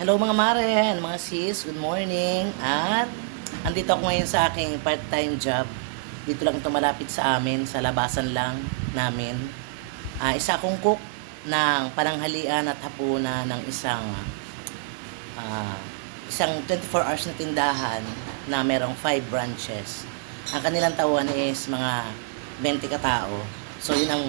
Hello mga mare, mga sis, good morning. At andito ako ngayon sa aking part-time job. Dito lang ito malapit sa amin, sa labasan lang namin. Isa akong cook ng pananghalian at hapunan ng ah, isang 24 hours na tindahan na merong 5 branches. Ang kanilang tauhan is mga 20 katao. So yun ang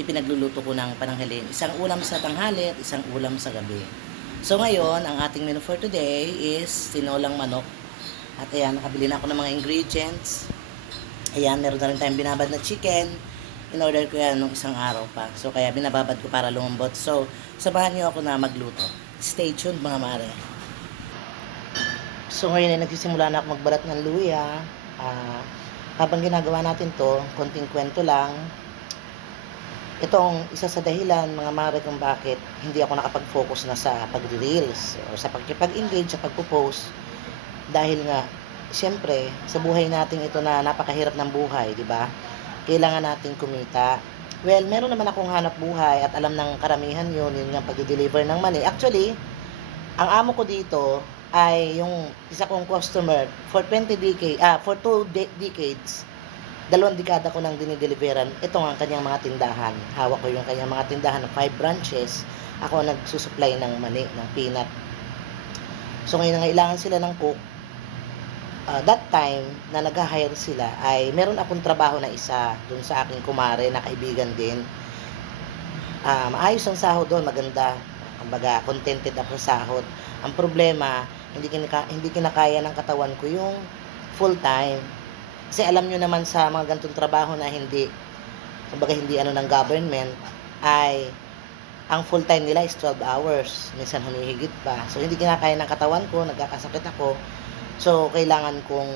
ipinagluluto ko ng pananghalian. Isang ulam sa tanghali at isang ulam sa gabi. So ngayon, ang ating menu for today is tinolang manok. At ayan, nakabili na ako ng mga ingredients. Ayan, meron na rin tayong binabad na chicken. In-order ko yan nung isang araw pa. So kaya binababad ko para lumambot. So, sabahan niyo ako na magluto. Stay tuned mga mare. So ngayon ay nagsisimula na ako magbalat ng luya. Habang ginagawa natin to, konting kwento lang. Itong isa sa dahilan mga mare kung bakit hindi ako nakapag-focus na sa pag-reels o sa pag-engage sa pagpo-post dahil nga siyempre sa buhay natin ito na napakahirap ng buhay, di ba? Kailangan nating kumita. Well, meron naman akong hanap buhay at alam ng karamihan yun nga pag-deliver ng money. Actually, ang amo ko dito ay yung isa kong customer for 2 decades. 2 dekada ko nang dinideliveran. Ito ang kanyang mga tindahan. Hawak ko yung kanyang mga tindahan ng 5 branches. Ako ang nagsusupply ng mani, ng peanut. So ngayon nangailangan sila ng cook. That time na nag-hire sila ay meron akong trabaho na isa dun sa aking kumare na kaibigan din. Maayos ang sahod doon, maganda. Kumbaga, contented ako sa sahod. Ang problema, hindi kinakaya ng katawan ko yung full time. Kasi alam nyo naman sa mga ganitong trabaho na kumbaga hindi ng government, ay ang full time nila is 12 hours. Minsan humihigit pa. So hindi kinakaya ng katawan ko, nagkakasakit ako. So kailangan kong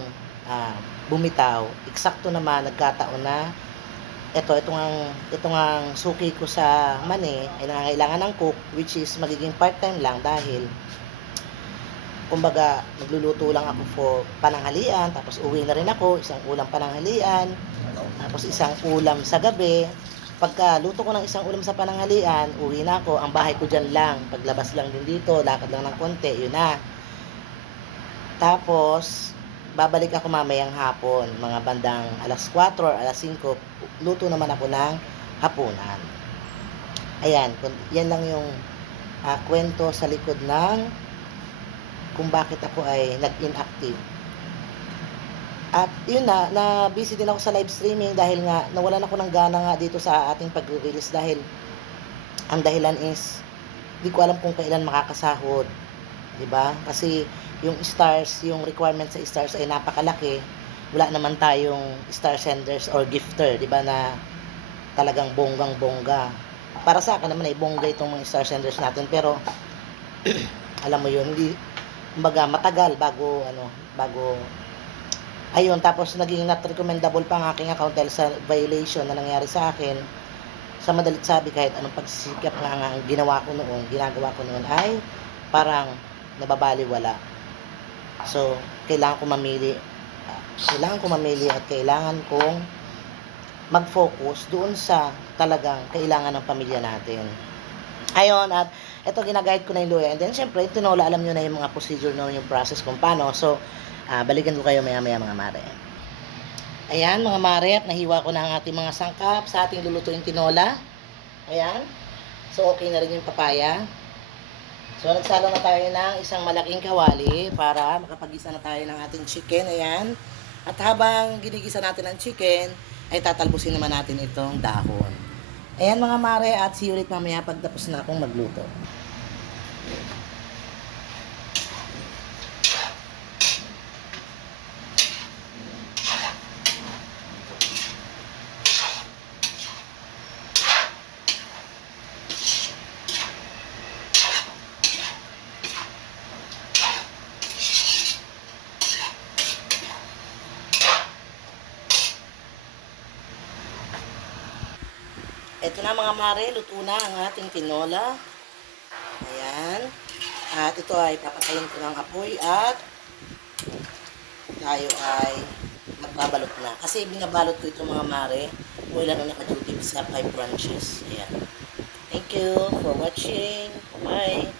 bumitaw. Eksakto naman, nagkataon na itong ang suki ko sa mani ay nangangailangan ng cook, which is magiging part-time lang dahil kumbaga nagluluto lang ako for pananghalian, tapos uwi na rin ako, isang ulam pananghalian, tapos isang ulam sa gabi. Pagka luto ko ng isang ulam sa pananghalian, uwi na ako, ang bahay ko dyan lang, paglabas lang din dito, lakad lang ng konti, yun na. Tapos babalik ako mamayang hapon, mga bandang alas 4 or alas 5, luto naman ako ng hapunan. Ayan, yan lang yung kwento sa likod ng kung bakit ako ay nag-inactive. At yun na busy din ako sa live streaming dahil nga nawalan ako ng gana nga dito sa ating pag-release dahil ang dahilan is di ko alam kung kailan makakasahod, 'di ba? Kasi yung stars, yung requirement sa stars ay napakalaki. Wala naman tayong star senders or gifter, 'di ba, na talagang bonggang-bongga. Para sa akin naman ay bongga itong mga star senders natin, pero alam mo yun, hindi, kumbaga matagal bago ayun. Tapos naging not recommendable pa ang aking account dahil sa violation na nangyari sa akin. Sa madalit sabi, kahit anong pagsisikap nga ang ginagawa ko noon ay parang nababaliwala. So kailangan ko mamili at kailangan kong mag-focus doon sa talagang kailangan ng pamilya natin. Ayun, at ito ginaguide ko na yung luya. And then, syempre, tinola, alam nyo na yung mga procedure na yung process kung paano. So, balikan ko kayo maya-maya mga mare. Ayan, mga mare, at nahiwa ko na ang ating mga sangkap sa ating lulutuin tinola. Ayan. So, okay na rin yung papaya. So, nagsalo na tayo ng isang malaking kawali para makapagisa na tayo ng ating chicken. Ayan. At habang ginigisa natin ang chicken, ay tatalbusin naman natin itong dahon. Ayan mga mare, at see you ulit mamaya pagtapos na akong magluto. Ito na mga mare, luto na ang ating tinola. Ayan. At ito ay papatayin ko ng apoy at tayo ay magbabalot na. Kasi binabalot ko ito mga mare. Kung ilan ang naka-duty sa 5 branches. Ayan. Thank you for watching. Bye.